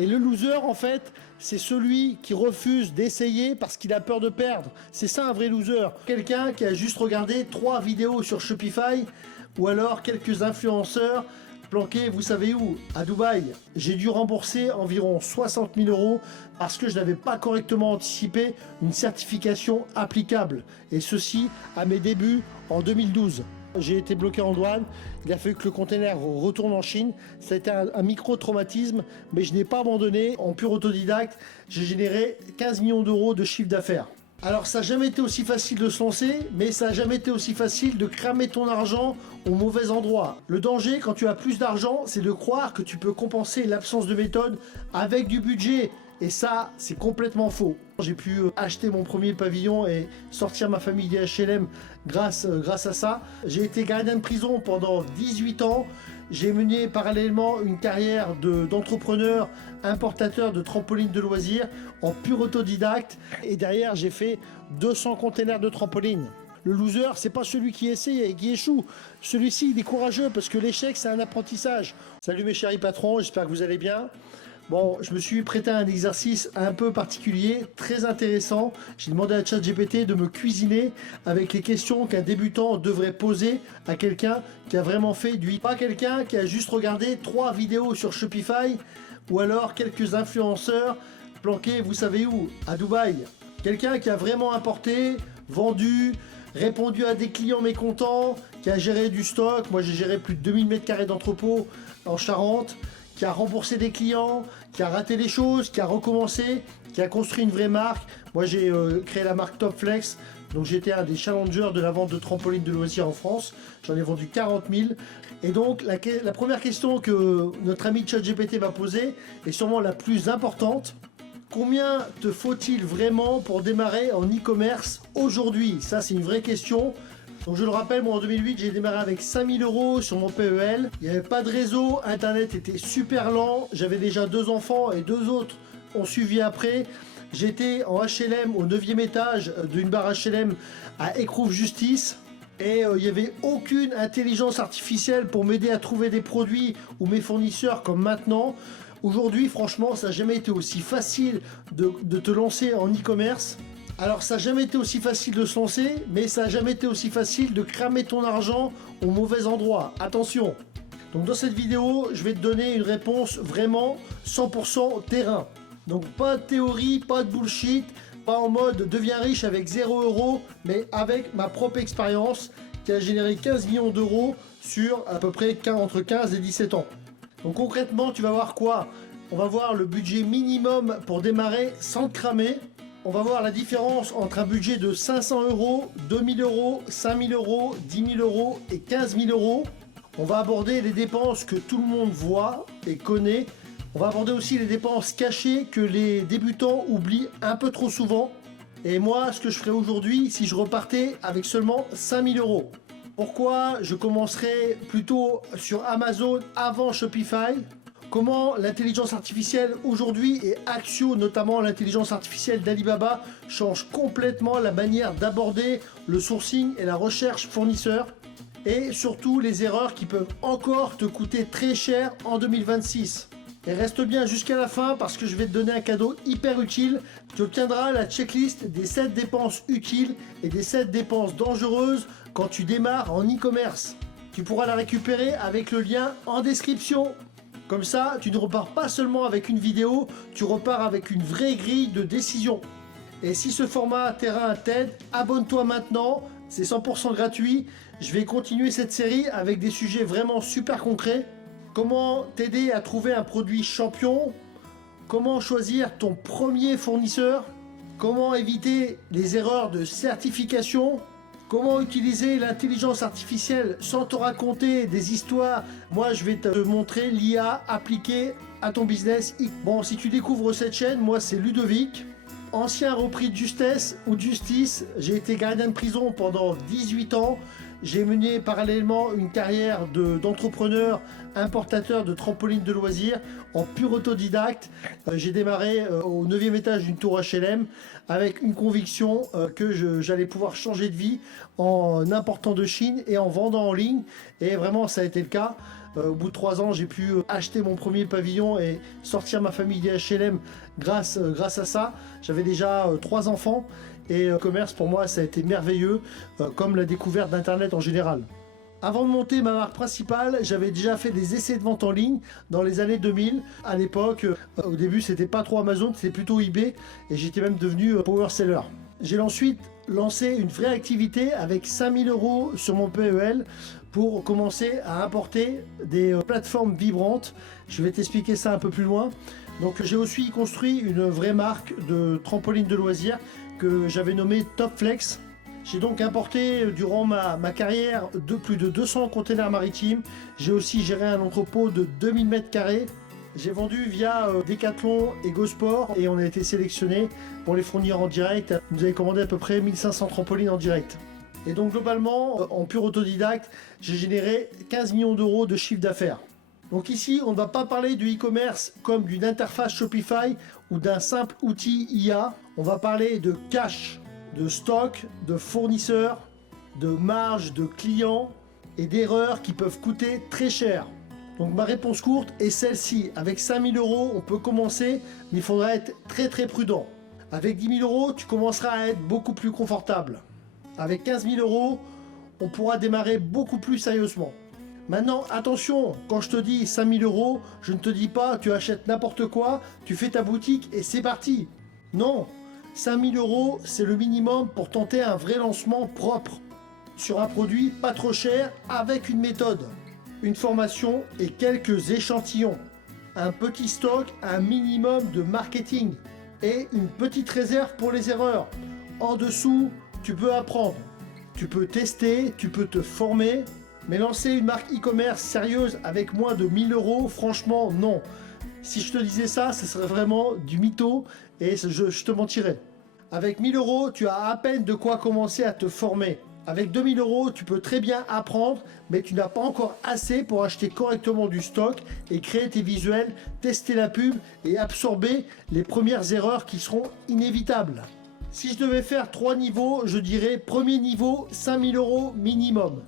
Et le loser, en fait, c'est celui qui refuse d'essayer parce qu'il a peur de perdre. C'est ça un vrai loser. Quelqu'un qui a juste regardé 3 vidéos sur Shopify ou alors quelques influenceurs planqués, vous savez où? À Dubaï. J'ai dû rembourser environ 60 000 € parce que je n'avais pas correctement anticipé une certification applicable. Et ceci à mes débuts en 2012. J'ai été bloqué en douane, il a fallu que le container retourne en Chine. Ça a été un micro-traumatisme, mais je n'ai pas abandonné. En pur autodidacte, j'ai généré 15 millions d'euros de chiffre d'affaires. Alors ça n'a jamais été aussi facile de se lancer, mais ça n'a jamais été aussi facile de cramer ton argent au mauvais endroit. Le danger quand tu as plus d'argent, c'est de croire que tu peux compenser l'absence de méthode avec du budget. Et ça, c'est complètement faux. J'ai pu acheter mon premier pavillon et sortir ma famille des HLM grâce à ça. J'ai été gardien de prison pendant 18 ans. J'ai mené parallèlement une carrière d'entrepreneur, importateur de trampolines de loisirs en pur autodidacte. Et derrière, j'ai fait 200 containers de trampolines. Le loser, c'est pas celui qui essaie et qui échoue. Celui-ci, il est courageux parce que l'échec, c'est un apprentissage. Salut mes chéris patrons, j'espère que vous allez bien. Bon, je me suis prêté à un exercice un peu particulier, très intéressant. J'ai demandé à ChatGPT de me cuisiner avec les questions qu'un débutant devrait poser à quelqu'un qui a vraiment fait du... Pas quelqu'un qui a juste regardé 3 vidéos sur Shopify ou alors quelques influenceurs planqués, vous savez où? À Dubaï. Quelqu'un qui a vraiment importé, vendu, répondu à des clients mécontents, qui a géré du stock. Moi, j'ai géré plus de 2000 m² d'entrepôt en Charente, qui a remboursé des clients, qui a raté des choses, qui a recommencé, qui a construit une vraie marque. Moi, j'ai créé la marque Top Flex. Donc, j'étais un des challengers de la vente de trampolines de loisirs en France. J'en ai vendu 40 000. Et donc, la première question que notre ami ChatGPT m'a posée est sûrement la plus importante. Combien te faut-il vraiment pour démarrer en e-commerce aujourd'hui? Ça, c'est une vraie question. Donc je le rappelle, moi en 2008, j'ai démarré avec 5 000 € sur mon PEL. Il n'y avait pas de réseau, Internet était super lent. J'avais déjà 2 enfants et 2 autres ont suivi après. J'étais en HLM au 9e étage d'une barre HLM à Écrouves Justice. Et il n'y avait aucune intelligence artificielle pour m'aider à trouver des produits ou mes fournisseurs comme maintenant. Aujourd'hui, franchement, ça n'a jamais été aussi facile de te lancer en e-commerce. Alors ça n'a jamais été aussi facile de se lancer, mais ça n'a jamais été aussi facile de cramer ton argent au mauvais endroit. Attention. Donc dans cette vidéo, je vais te donner une réponse vraiment 100% terrain. Donc pas de théorie, pas de bullshit, pas en mode deviens riche avec 0 €, mais avec ma propre expérience qui a généré 15 millions d'euros sur à peu près entre 15 et 17 ans. Donc concrètement, tu vas voir quoi? On va voir le budget minimum pour démarrer sans te cramer. On va voir la différence entre un budget de 500 €, 2000 €, 5000 €, 10 000 € et 15 000 €. On va aborder les dépenses que tout le monde voit et connaît. On va aborder aussi les dépenses cachées que les débutants oublient un peu trop souvent. Et moi, ce que je ferais aujourd'hui si je repartais avec seulement 5000 €. Pourquoi je commencerai plutôt sur Amazon avant Shopify? Comment l'intelligence artificielle aujourd'hui et Axio, notamment l'intelligence artificielle d'Alibaba, change complètement la manière d'aborder le sourcing et la recherche fournisseur. Et surtout les erreurs qui peuvent encore te coûter très cher en 2026. Et reste bien jusqu'à la fin parce que je vais te donner un cadeau hyper utile. Tu obtiendras la checklist des 7 dépenses utiles et des 7 dépenses dangereuses quand tu démarres en e-commerce. Tu pourras la récupérer avec le lien en description. Comme ça, tu ne repars pas seulement avec une vidéo, tu repars avec une vraie grille de décision. Et si ce format terrain t'aide, abonne-toi maintenant, c'est 100% gratuit. Je vais continuer cette série avec des sujets vraiment super concrets. Comment t'aider à trouver un produit champion? Comment choisir ton premier fournisseur? Comment éviter les erreurs de certification? Comment utiliser l'intelligence artificielle sans te raconter des histoires? Moi, je vais te montrer l'IA appliquée à ton business. Bon, si tu découvres cette chaîne, moi, c'est Ludovic. Ancien repris de justesse ou de justice, j'ai été gardien de prison pendant 18 ans. J'ai mené parallèlement une carrière d'entrepreneur, importateur de trampolines de loisirs en pur autodidacte. J'ai démarré au 9e étage d'une tour HLM avec une conviction que j'allais pouvoir changer de vie en important de Chine et en vendant en ligne. Et vraiment, ça a été le cas. Au bout de 3 ans, j'ai pu acheter mon premier pavillon et sortir ma famille des HLM grâce à ça. J'avais déjà 3 enfants et le commerce pour moi ça a été merveilleux, comme la découverte d'internet en général. Avant de monter ma marque principale, j'avais déjà fait des essais de vente en ligne dans les années 2000. À l'époque, au début c'était pas trop Amazon, c'était plutôt eBay et j'étais même devenu power seller. J'ai ensuite lancé une vraie activité avec 5000 € sur mon PEL pour commencer à importer des plateformes vibrantes. Je vais t'expliquer ça un peu plus loin. Donc j'ai aussi construit une vraie marque de trampoline de loisirs que j'avais nommée Top Flex. J'ai donc importé durant ma carrière plus de 200 containers maritimes. J'ai aussi géré un entrepôt de 2000 m². J'ai vendu via Decathlon et GoSport et on a été sélectionné pour les fournir en direct. Nous avons commandé à peu près 1500 trampolines en direct. Et donc globalement, en pur autodidacte, j'ai généré 15 millions d'euros de chiffre d'affaires. Donc ici, on ne va pas parler du e-commerce comme d'une interface Shopify ou d'un simple outil IA. On va parler de cash, de stock, de fournisseurs, de marge, de clients et d'erreurs qui peuvent coûter très cher. Donc ma réponse courte est celle-ci. Avec 5000 €, on peut commencer, mais il faudra être très prudent. Avec 10 000 €, tu commenceras à être beaucoup plus confortable. Avec 15 000 €, on pourra démarrer beaucoup plus sérieusement. Maintenant, attention, quand je te dis 5000 €, je ne te dis pas tu achètes n'importe quoi, tu fais ta boutique et c'est parti. Non, 5000 €, c'est le minimum pour tenter un vrai lancement propre sur un produit pas trop cher avec une méthode, une formation et quelques échantillons, un petit stock, un minimum de marketing et une petite réserve pour les erreurs. En dessous, tu peux apprendre, tu peux tester, tu peux te former, mais lancer une marque e-commerce sérieuse avec moins de 1000 €, franchement non. Si je te disais ça, ce serait vraiment du mytho et je te mentirais. Avec 1000 €, tu as à peine de quoi commencer à te former. Avec 2000 €, tu peux très bien apprendre, mais tu n'as pas encore assez pour acheter correctement du stock et créer tes visuels, tester la pub et absorber les premières erreurs qui seront inévitables. Si je devais faire 3 niveaux, je dirais premier niveau, 5000 € minimum.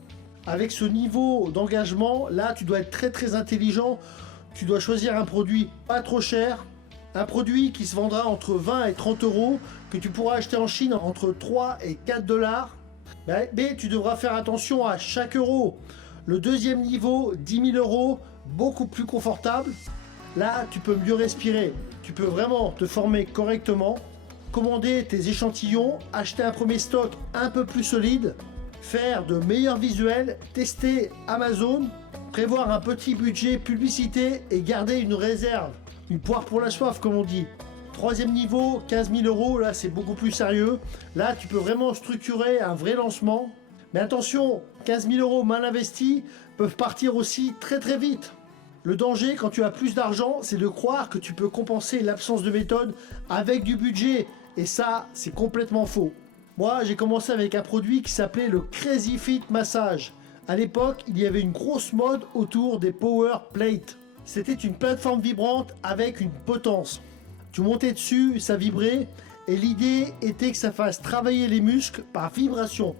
Avec ce niveau d'engagement, là, tu dois être très intelligent. Tu dois choisir un produit pas trop cher, un produit qui se vendra entre 20 et 30 €, que tu pourras acheter en Chine entre 3 et 4 $. Mais tu devras faire attention à chaque euro. Le deuxième niveau, 10 000 €, beaucoup plus confortable. Là, tu peux mieux respirer. Tu peux vraiment te former correctement, commander tes échantillons, acheter un premier stock un peu plus solide, faire de meilleurs visuels, tester Amazon, prévoir un petit budget publicité et garder une réserve. Une poire pour la soif, comme on dit. Troisième niveau, 15 000 €, là c'est beaucoup plus sérieux. Là tu peux vraiment structurer un vrai lancement. Mais attention, 15 000 € mal investis peuvent partir aussi très vite. Le danger quand tu as plus d'argent, c'est de croire que tu peux compenser l'absence de méthode avec du budget. Et ça, c'est complètement faux. Moi, j'ai commencé avec un produit qui s'appelait le Crazy Fit Massage. À l'époque, il y avait une grosse mode autour des Power Plate. C'était une plateforme vibrante avec une potence. Tu montais dessus, ça vibrait, et l'idée était que ça fasse travailler les muscles par vibration.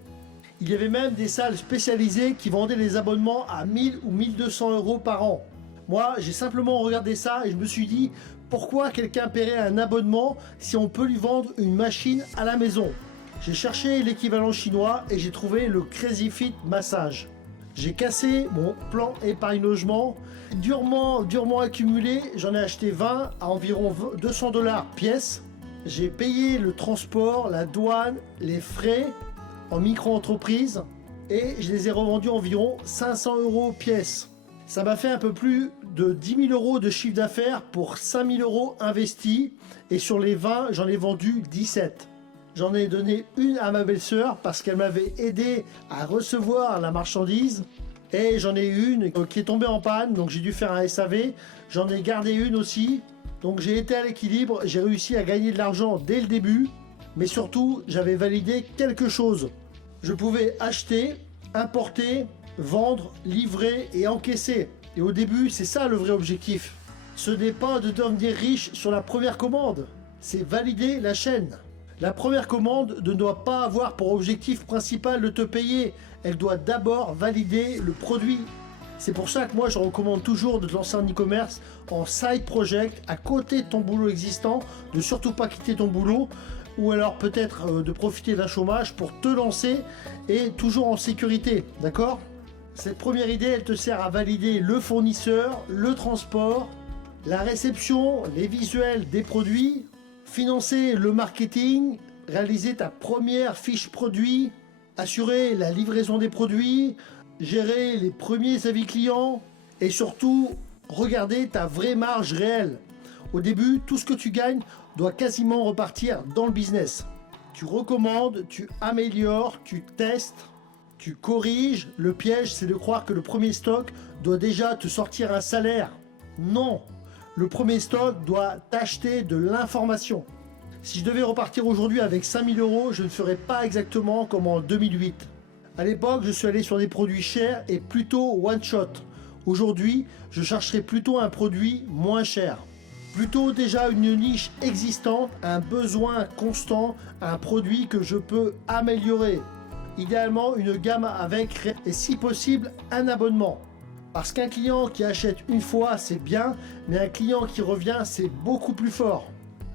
Il y avait même des salles spécialisées qui vendaient les abonnements à 1000 ou 1200 € par an. Moi, j'ai simplement regardé ça et je me suis dit, pourquoi quelqu'un paierait un abonnement si on peut lui vendre une machine à la maison? J'ai cherché l'équivalent chinois et j'ai trouvé le Crazy Fit Massage. J'ai cassé mon plan épargne logement, durement accumulé, j'en ai acheté 20 à environ 200 $ pièce. J'ai payé le transport, la douane, les frais en micro-entreprise et je les ai revendus environ 500 € pièce. Ça m'a fait un peu plus de 10 000 € de chiffre d'affaires pour 5 000 € investis et sur les 20, j'en ai vendu 17. J'en ai donné une à ma belle-sœur parce qu'elle m'avait aidé à recevoir la marchandise. Et j'en ai une qui est tombée en panne, donc j'ai dû faire un SAV. J'en ai gardé une aussi. Donc j'ai été à l'équilibre, j'ai réussi à gagner de l'argent dès le début. Mais surtout, j'avais validé quelque chose. Je pouvais acheter, importer, vendre, livrer et encaisser. Et au début, c'est ça le vrai objectif. Ce n'est pas de devenir riche sur la première commande, c'est valider la chaîne. La première commande ne doit pas avoir pour objectif principal de te payer. Elle doit d'abord valider le produit. C'est pour ça que moi je recommande toujours de te lancer en e-commerce en side project à côté de ton boulot existant, de surtout pas quitter ton boulot ou alors peut-être de profiter d'un chômage pour te lancer et toujours en sécurité, d'accord? Cette première idée, elle te sert à valider le fournisseur, le transport, la réception, les visuels des produits, financer le marketing, réaliser ta première fiche produit, assurer la livraison des produits, gérer les premiers avis clients et surtout regarder ta vraie marge réelle. Au début, tout ce que tu gagnes doit quasiment repartir dans le business. Tu recommandes, tu améliores, tu testes, tu corriges. Le piège, c'est de croire que le premier stock doit déjà te sortir un salaire. Non, le premier stock doit t'acheter de l'information. Si je devais repartir aujourd'hui avec 5000 €, je ne ferais pas exactement comme en 2008. À l'époque, je suis allé sur des produits chers et plutôt one shot. Aujourd'hui, je chercherai plutôt un produit moins cher. Plutôt déjà une niche existante, un besoin constant, un produit que je peux améliorer. Idéalement, une gamme avec, et si possible, un abonnement. Parce qu'un client qui achète une fois, c'est bien, mais un client qui revient, c'est beaucoup plus fort.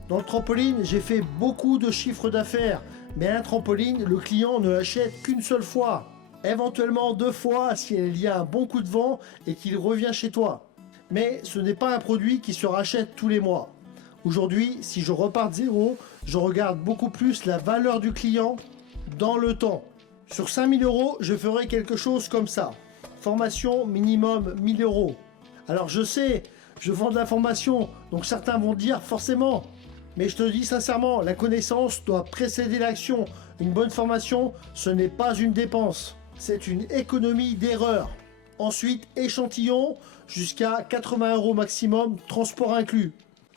Dans le trampoline, j'ai fait beaucoup de chiffres d'affaires, mais un trampoline, le client ne l'achète qu'une seule fois. Éventuellement 2 fois s'il y a un bon coup de vent et qu'il revient chez toi. Mais ce n'est pas un produit qui se rachète tous les mois. Aujourd'hui, si je repars de zéro, je regarde beaucoup plus la valeur du client dans le temps. Sur 5000 €, je ferai quelque chose comme ça. Formation minimum 1000 €. Alors je sais, je vends de la formation, donc certains vont dire forcément. Mais je te dis sincèrement, la connaissance doit précéder l'action. Une bonne formation, ce n'est pas une dépense. C'est une économie d'erreur. Ensuite, échantillon, jusqu'à 80 € maximum, transport inclus.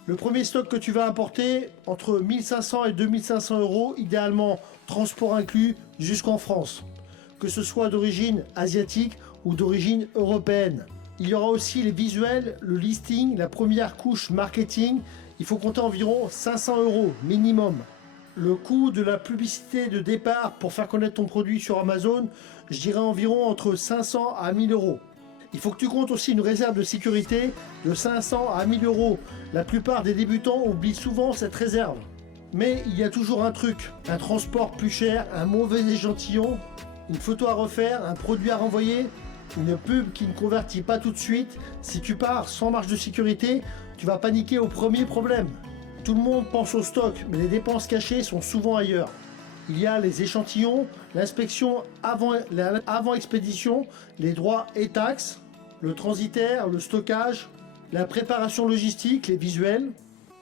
Le premier stock que tu vas importer, entre 1500 et 2500 €, idéalement transport inclus jusqu'en France. Que ce soit d'origine asiatique ou d'origine européenne. Il y aura aussi les visuels, le listing, la première couche marketing. Il faut compter environ 500 € minimum. Le coût de la publicité de départ pour faire connaître ton produit sur Amazon, je dirais environ entre 500 à 1000 €. Il faut que tu comptes aussi une réserve de sécurité de 500 à 1000 €. La plupart des débutants oublient souvent cette réserve. Mais il y a toujours un truc, un transport plus cher, un mauvais échantillon, une photo à refaire, un produit à renvoyer, une pub qui ne convertit pas tout de suite. Si tu pars sans marge de sécurité, tu vas paniquer au premier problème. Tout le monde pense au stock, mais les dépenses cachées sont souvent ailleurs. Il y a les échantillons, l'inspection avant expédition, les droits et taxes, le transitaire, le stockage, la préparation logistique, les visuels,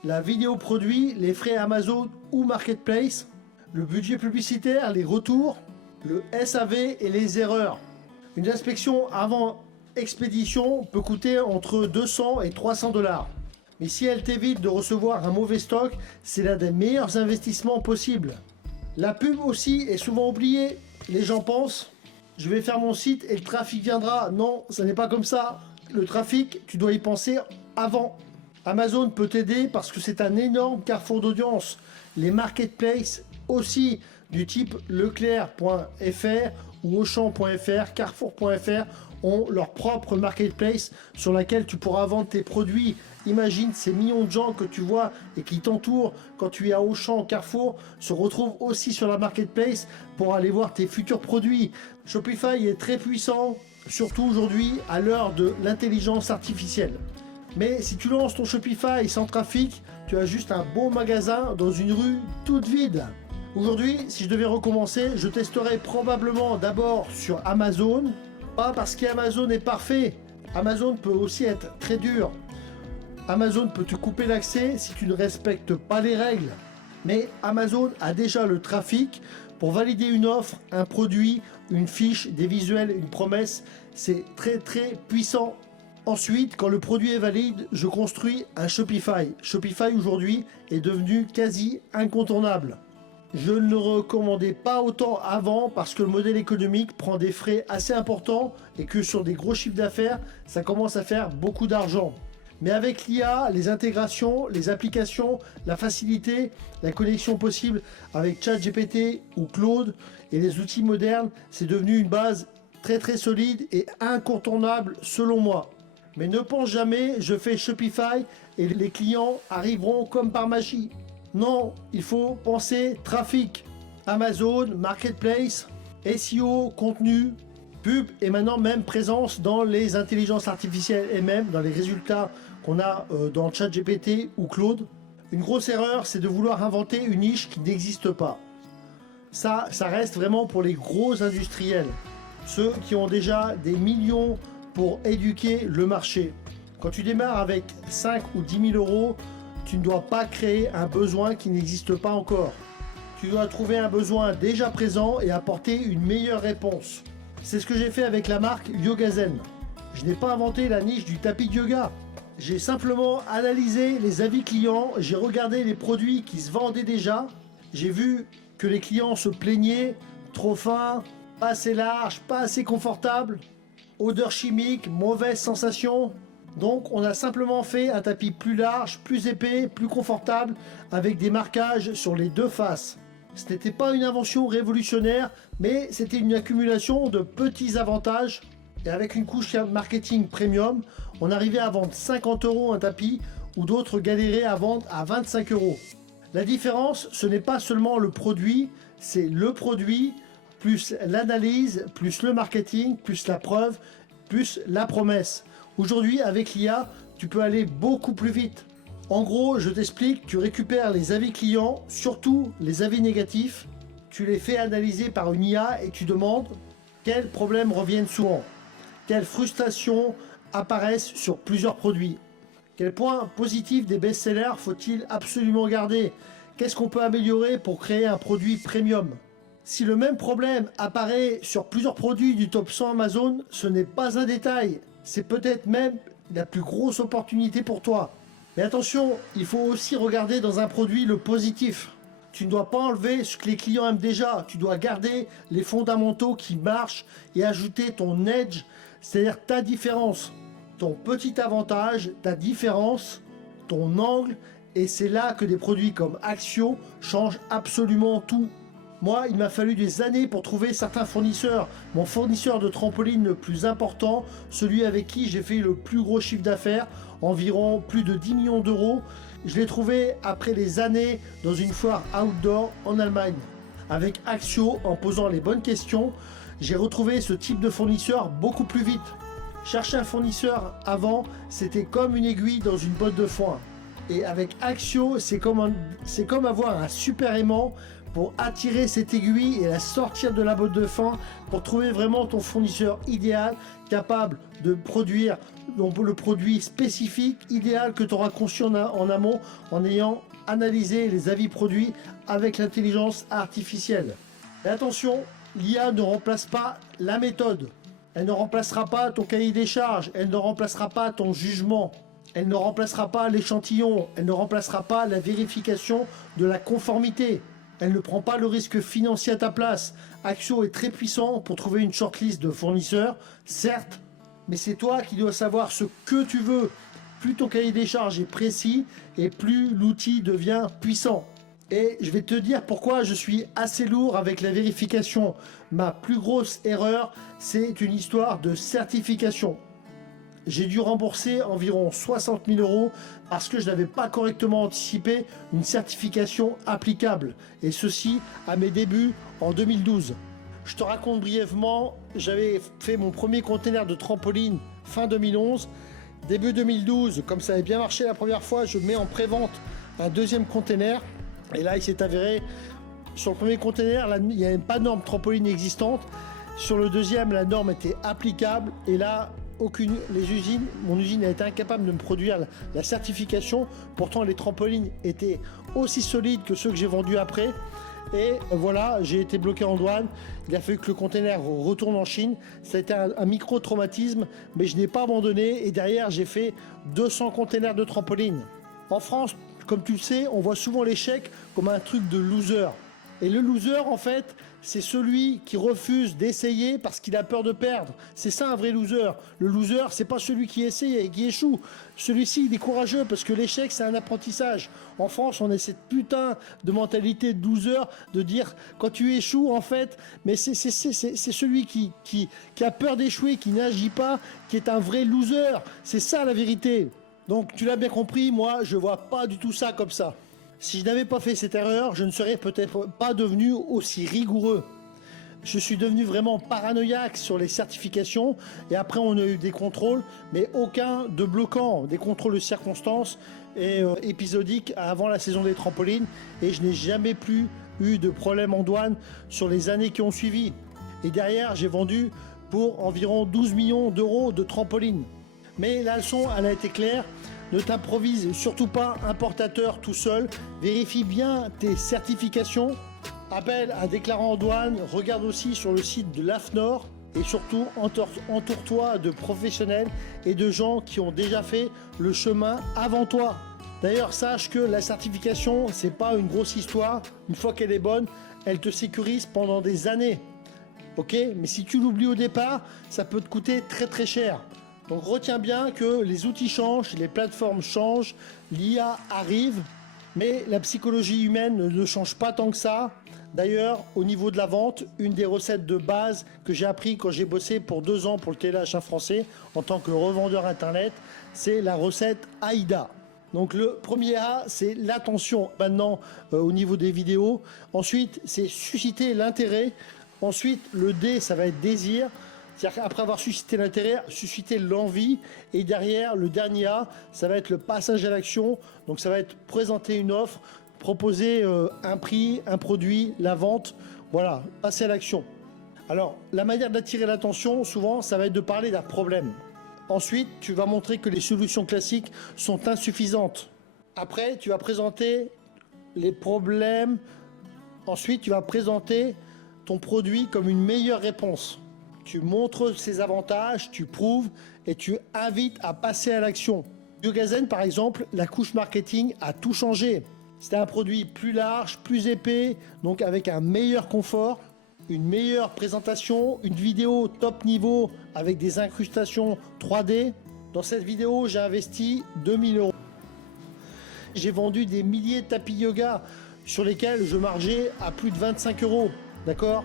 la vidéo produit, les frais Amazon ou Marketplace, le budget publicitaire, les retours, le SAV et les erreurs. Une inspection avant expédition peut coûter entre 200 et 300 $. Mais si elle t'évite de recevoir un mauvais stock, c'est l'un des meilleurs investissements possibles. La pub aussi est souvent oubliée. Les gens pensent, je vais faire mon site et le trafic viendra. Non, ça n'est pas comme ça. Le trafic, tu dois y penser avant. Amazon peut t'aider parce que c'est un énorme carrefour d'audience. Les marketplaces aussi, du type leclerc.fr ou auchan.fr, carrefour.fr, ont leur propre marketplace sur laquelle tu pourras vendre tes produits. Imagine ces millions de gens que tu vois et qui t'entourent quand tu es à Auchan, Carrefour, se retrouvent aussi sur la marketplace pour aller voir tes futurs produits. Shopify est très puissant, surtout aujourd'hui à l'heure de l'intelligence artificielle. Mais si tu lances ton Shopify sans trafic, tu as juste un beau magasin dans une rue toute vide. Aujourd'hui, si je devais recommencer, je testerais probablement d'abord sur Amazon. Pas parce qu'Amazon est parfait. Amazon peut aussi être très dur. Amazon peut te couper l'accès si tu ne respectes pas les règles. Mais Amazon a déjà le trafic pour valider une offre, un produit, une fiche, des visuels, une promesse. C'est très très puissant. Ensuite, quand le produit est valide, je construis un Shopify. Shopify aujourd'hui est devenu quasi incontournable. Je ne le recommandais pas autant avant parce que le modèle économique prend des frais assez importants et que sur des gros chiffres d'affaires, ça commence à faire beaucoup d'argent. Mais avec l'IA, les intégrations, les applications, la facilité, la connexion possible avec ChatGPT ou Claude et les outils modernes, c'est devenu une base très solide et incontournable selon moi. Mais ne pense jamais, je fais Shopify et les clients arriveront comme par magie. Non, il faut penser trafic, Amazon, Marketplace, SEO, contenu, pub et maintenant même présence dans les intelligences artificielles et même dans les résultats qu'on a dans ChatGPT ou Claude. Une grosse erreur, c'est de vouloir inventer une niche qui n'existe pas. Ça reste vraiment pour les gros industriels, ceux qui ont déjà des millions pour éduquer le marché. Quand tu démarres avec 5 ou 10 000 euros, tu ne dois pas créer un besoin qui n'existe pas encore. Tu dois trouver un besoin déjà présent et apporter une meilleure réponse. C'est ce que j'ai fait avec la marque Yogazen. Je n'ai pas inventé la niche du tapis de yoga. J'ai simplement analysé les avis clients, j'ai regardé les produits qui se vendaient déjà, j'ai vu que les clients se plaignaient, trop fin, pas assez large, pas assez confortable, odeur chimique, mauvaise sensation. Donc on a simplement fait un tapis plus large, plus épais, plus confortable, avec des marquages sur les deux faces. Ce n'était pas une invention révolutionnaire, mais c'était une accumulation de petits avantages. Et avec une couche marketing premium, on arrivait à vendre 50 euros un tapis, où d'autres galéraient à vendre à 25 euros. La différence, ce n'est pas seulement le produit, c'est le produit, plus l'analyse, plus le marketing, plus la preuve, plus la promesse. Aujourd'hui, avec l'IA, tu peux aller beaucoup plus vite. En gros, je t'explique, tu récupères les avis clients, surtout les avis négatifs, tu les fais analyser par une IA et tu demandes quels problèmes reviennent souvent, quelles frustrations apparaissent sur plusieurs produits, quels points positifs des best-sellers faut-il absolument garder, qu'est-ce qu'on peut améliorer pour créer un produit premium. Si le même problème apparaît sur plusieurs produits du top 100 Amazon, ce n'est pas un détail, c'est peut-être même la plus grosse opportunité pour toi. Mais attention, il faut aussi regarder dans un produit le positif. Tu ne dois pas enlever ce que les clients aiment déjà, tu dois garder les fondamentaux qui marchent et ajouter ton edge, c'est-à-dire ta différence, ton petit avantage, ta différence, ton angle, et c'est là que des produits comme Axio changent absolument tout. Moi, il m'a fallu des années pour trouver certains fournisseurs. Mon fournisseur de trampoline le plus important, celui avec qui j'ai fait le plus gros chiffre d'affaires, environ plus de 10 millions d'euros, je l'ai trouvé après des années dans une foire outdoor en Allemagne. Avec Axio, en posant les bonnes questions, j'ai retrouvé ce type de fournisseur beaucoup plus vite. Chercher un fournisseur avant, c'était comme une aiguille dans une botte de foin. Et avec Axio, c'est comme avoir un super aimant pour attirer cette aiguille et la sortir de la botte de foin pour trouver vraiment ton fournisseur idéal, capable de produire le produit spécifique, idéal que tu auras conçu en amont en ayant analysé les avis produits avec l'intelligence artificielle. Et attention, l'IA ne remplace pas la méthode. Elle ne remplacera pas ton cahier des charges, elle ne remplacera pas ton jugement, elle ne remplacera pas l'échantillon, elle ne remplacera pas la vérification de la conformité. Elle ne prend pas le risque financier à ta place. Axio est très puissant pour trouver une shortlist de fournisseurs, certes, mais c'est toi qui dois savoir ce que tu veux. Plus ton cahier des charges est précis et plus l'outil devient puissant. Et je vais te dire pourquoi je suis assez lourd avec la vérification. Ma plus grosse erreur, c'est une histoire de certification. J'ai dû rembourser environ 60 000 euros parce que je n'avais pas correctement anticipé une certification applicable. Et ceci à mes débuts en 2012. Je te raconte brièvement, j'avais fait mon premier container de trampoline fin 2011. Début 2012, comme ça avait bien marché la première fois, je mets en pré-vente un deuxième container. Et là, il s'est avéré, sur le premier container, il n'y avait pas de norme trampoline existante. Sur le deuxième, la norme était applicable. Et là, mon usine a été incapable de me produire la certification. Pourtant, les trampolines étaient aussi solides que ceux que j'ai vendus après. Et voilà, j'ai été bloqué en douane. Il a fallu que le container retourne en Chine. Ça a été un micro-traumatisme, mais je n'ai pas abandonné. Et derrière, j'ai fait 200 containers de trampolines. En France, comme tu le sais, on voit souvent l'échec comme un truc de loser. Et le loser, en fait, c'est celui qui refuse d'essayer parce qu'il a peur de perdre. C'est ça un vrai loser. Le loser, c'est pas celui qui essaye et qui échoue. Celui-ci, il est courageux parce que l'échec, c'est un apprentissage. En France, on a cette putain de mentalité de loser, de dire quand tu échoues, en fait, mais c'est celui qui a peur d'échouer, qui n'agit pas, qui est un vrai loser. C'est ça la vérité. Donc tu l'as bien compris, moi, je vois pas du tout ça comme ça. Si je n'avais pas fait cette erreur, je ne serais peut-être pas devenu aussi rigoureux. Je suis devenu vraiment paranoïaque sur les certifications et après on a eu des contrôles, mais aucun de bloquant, des contrôles de circonstances et épisodiques avant la saison des trampolines et je n'ai jamais plus eu de problème en douane sur les années qui ont suivi. Et derrière, j'ai vendu pour environ 12 millions d'euros de trampolines. Mais la leçon, elle a été claire. Ne t'improvise surtout pas importateur tout seul. Vérifie bien tes certifications. Appelle un déclarant en douane. Regarde aussi sur le site de l'AFNOR. Et surtout, entoure-toi de professionnels et de gens qui ont déjà fait le chemin avant toi. D'ailleurs, sache que la certification, c'est pas une grosse histoire. Une fois qu'elle est bonne, elle te sécurise pendant des années. Ok ? Mais si tu l'oublies au départ, ça peut te coûter très très cher. Donc retiens bien que les outils changent, les plateformes changent, l'IA arrive, mais la psychologie humaine ne change pas tant que ça. D'ailleurs, au niveau de la vente, une des recettes de base que j'ai appris quand j'ai bossé pour 2 ans pour le téléachat français en tant que revendeur internet, c'est la recette AIDA. Donc le premier A, c'est l'attention maintenant au niveau des vidéos. Ensuite, c'est susciter l'intérêt. Ensuite, le D, ça va être désir. C'est-à-dire qu'après avoir suscité l'intérêt, susciter l'envie. Et derrière, le dernier A, ça va être le passage à l'action. Donc ça va être présenter une offre, proposer un prix, un produit, la vente. Voilà, passer à l'action. Alors, la manière d'attirer l'attention, souvent, ça va être de parler d'un problème. Ensuite, tu vas montrer que les solutions classiques sont insuffisantes. Après, tu vas présenter les problèmes. Ensuite, tu vas présenter ton produit comme une meilleure réponse. Tu montres ses avantages, tu prouves et tu invites à passer à l'action. Biogazen, par exemple, la couche marketing a tout changé. C'était un produit plus large, plus épais, donc avec un meilleur confort, une meilleure présentation, une vidéo top niveau avec des incrustations 3D. Dans cette vidéo, j'ai investi 2000 €. J'ai vendu des milliers de tapis yoga sur lesquels je margeais à plus de 25 €. D'accord ?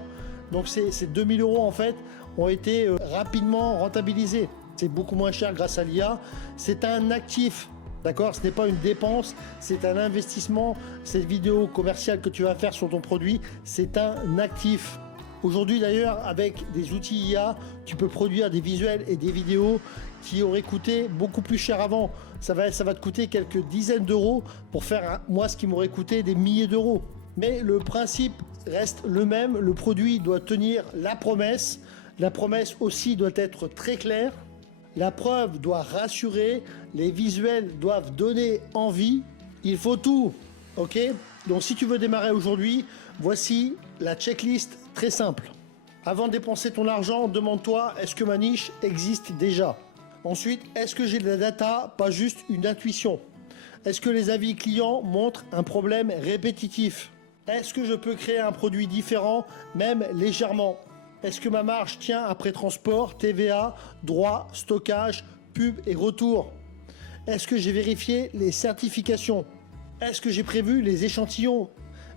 Donc ces 2000 € en fait ont été rapidement rentabilisés. C'est beaucoup moins cher grâce à l'IA. C'est un actif. D'accord ? Ce n'est pas une dépense, c'est un investissement. Cette vidéo commerciale que tu vas faire sur ton produit, c'est un actif. Aujourd'hui d'ailleurs, avec des outils IA, tu peux produire des visuels et des vidéos qui auraient coûté beaucoup plus cher avant. Ça va te coûter quelques dizaines d'euros pour faire moi ce qui m'aurait coûté des milliers d'euros. Mais le principe reste le même, le produit doit tenir la promesse aussi doit être très claire, la preuve doit rassurer, les visuels doivent donner envie, il faut tout, ok ? Donc si tu veux démarrer aujourd'hui, voici la checklist très simple. Avant de dépenser ton argent, demande-toi, est-ce que ma niche existe déjà ? Ensuite, est-ce que j'ai de la data, pas juste une intuition ? Est-ce que les avis clients montrent un problème répétitif ? Est-ce que je peux créer un produit différent, même légèrement ? Est-ce que ma marge tient après transport, TVA, droits, stockage, pub et retour ? Est-ce que j'ai vérifié les certifications ? Est-ce que j'ai prévu les échantillons ?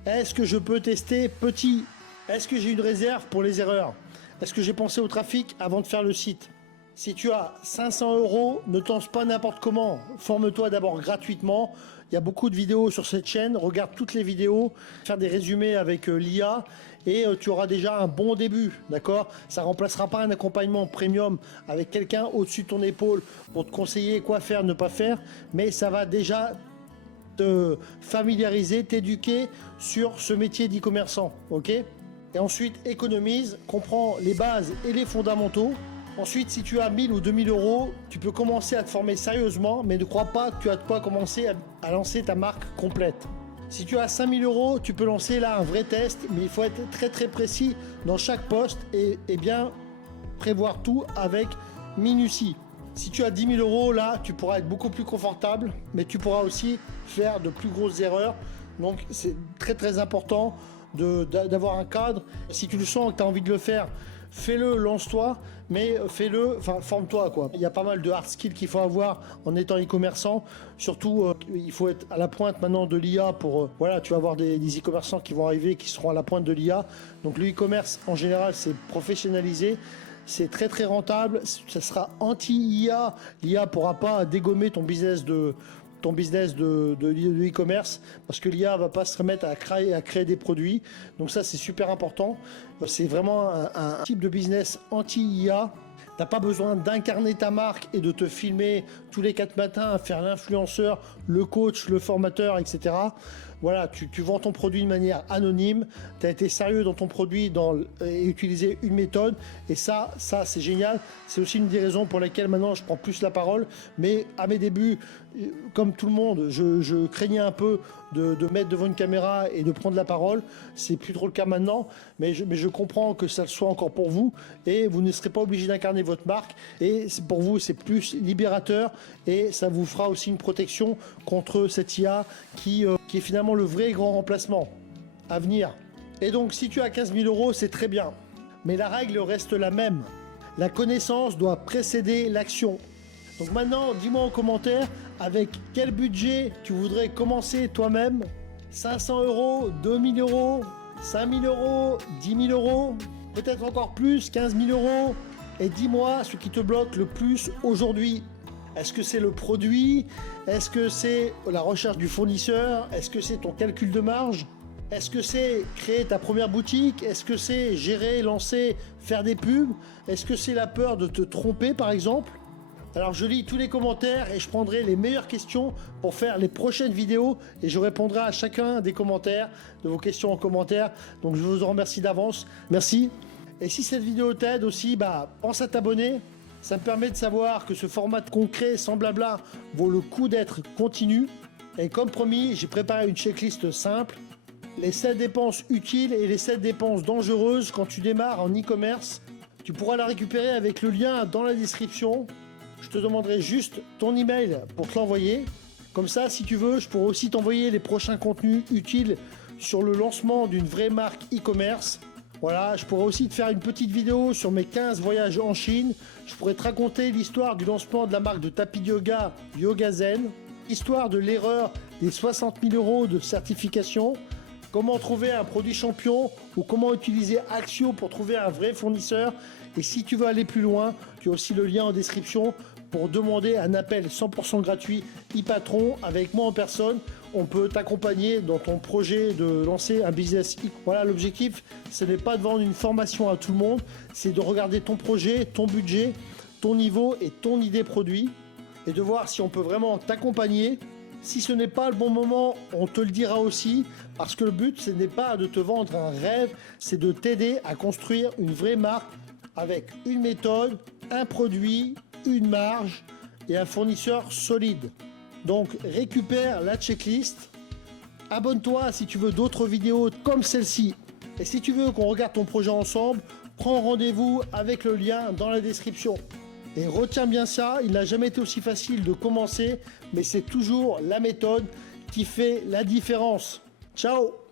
Est-ce que je peux tester petit ? Est-ce que j'ai une réserve pour les erreurs ? Est-ce que j'ai pensé au trafic avant de faire le site ? Si tu as 500 €, ne te lance pas n'importe comment. Forme-toi d'abord gratuitement. Il y a beaucoup de vidéos sur cette chaîne. Regarde toutes les vidéos, faire des résumés avec l'IA et tu auras déjà un bon début, d'accord ? Ça ne remplacera pas un accompagnement premium avec quelqu'un au-dessus de ton épaule pour te conseiller quoi faire, ne pas faire, mais ça va déjà te familiariser, t'éduquer sur ce métier d'e-commerçant, ok ? Et ensuite, économise, comprends les bases et les fondamentaux. Ensuite, si tu as 1000 ou 2000 €, tu peux commencer à te former sérieusement, mais ne crois pas que tu as de quoi commencer à lancer ta marque complète. Si tu as 5000 €, tu peux lancer là un vrai test, mais il faut être très très précis dans chaque poste et bien prévoir tout avec minutie. Si tu as 10 000 €, là, tu pourras être beaucoup plus confortable, mais tu pourras aussi faire de plus grosses erreurs. Donc, c'est très très important d'avoir un cadre. Si tu le sens que tu as envie de le faire, fais-le, lance-toi, mais fais-le, enfin forme-toi quoi. Il y a pas mal de hard skills qu'il faut avoir en étant e-commerçant. Surtout, il faut être à la pointe maintenant de l'IA pour, voilà, tu vas avoir des e-commerçants qui vont arriver, qui seront à la pointe de l'IA. Donc le e-commerce en général, c'est professionnalisé. C'est très très rentable, ça sera anti-IA. L'IA pourra pas dégommer ton business de e-commerce parce que l'IA va pas se remettre à créer des produits. Donc ça c'est super important. C'est vraiment un type de business anti-IA. T'as pas besoin d'incarner ta marque et de te filmer tous les 4 matins à faire l'influenceur, le coach, le formateur, etc. Voilà, tu vends ton produit de manière anonyme, tu as été sérieux dans ton produit et utilisé une méthode, et ça c'est génial. C'est aussi une des raisons pour lesquelles maintenant je prends plus la parole. Mais à mes débuts, comme tout le monde, je craignais un peu de mettre devant une caméra et de prendre la parole. C'est plus trop le cas maintenant, mais je comprends que ça le soit encore pour vous, et vous ne serez pas obligé d'incarner votre marque, et pour vous c'est plus libérateur, et ça vous fera aussi une protection contre cette IA qui est finalement le vrai grand remplacement à venir. Et donc si tu as 15 000 euros, c'est très bien, mais la règle reste la même. La connaissance doit précéder l'action. Donc maintenant, dis-moi en commentaire avec quel budget tu voudrais commencer toi-même. 500 euros, 2000 euros, 5000 euros, 10 000 euros, peut-être encore plus, 15 000 euros. Et dis-moi ce qui te bloque le plus aujourd'hui. Est-ce que c'est le produit? Est-ce que c'est la recherche du fournisseur? Est-ce que c'est ton calcul de marge? Est-ce que c'est créer ta première boutique? Est-ce que c'est gérer, lancer, faire des pubs? Est-ce que c'est la peur de te tromper par exemple? Alors je lis tous les commentaires et je prendrai les meilleures questions pour faire les prochaines vidéos, et je répondrai à chacun des commentaires, de vos questions en commentaire. Donc je vous en remercie d'avance. Merci. Et si cette vidéo t'aide aussi, pense à t'abonner. Ça me permet de savoir que ce format concret sans blabla vaut le coup d'être continu. Et comme promis, j'ai préparé une checklist simple. Les 7 dépenses utiles et les 7 dépenses dangereuses quand tu démarres en e-commerce. Tu pourras la récupérer avec le lien dans la description. Je te demanderai juste ton email pour te l'envoyer. Comme ça, si tu veux, je pourrai aussi t'envoyer les prochains contenus utiles sur le lancement d'une vraie marque e-commerce. Voilà, je pourrais aussi te faire une petite vidéo sur mes 15 voyages en Chine. Je pourrais te raconter l'histoire du lancement de la marque de tapis de yoga YogaZen, l'histoire de l'erreur des 60 000 euros de certification, comment trouver un produit champion ou comment utiliser Axio pour trouver un vrai fournisseur. Et si tu veux aller plus loin, tu as aussi le lien en description pour demander un appel 100% gratuit e-patron avec moi en personne. On peut t'accompagner dans ton projet de lancer un business. Voilà, l'objectif, ce n'est pas de vendre une formation à tout le monde, c'est de regarder ton projet, ton budget, ton niveau et ton idée produit, et de voir si on peut vraiment t'accompagner. Si ce n'est pas le bon moment, on te le dira aussi, parce que le but, ce n'est pas de te vendre un rêve, c'est de t'aider à construire une vraie marque avec une méthode, un produit, une marge et un fournisseur solide. Donc récupère la checklist, abonne-toi si tu veux d'autres vidéos comme celle-ci, et si tu veux qu'on regarde ton projet ensemble, prends rendez-vous avec le lien dans la description. Et retiens bien ça, il n'a jamais été aussi facile de commencer, mais c'est toujours la méthode qui fait la différence. Ciao!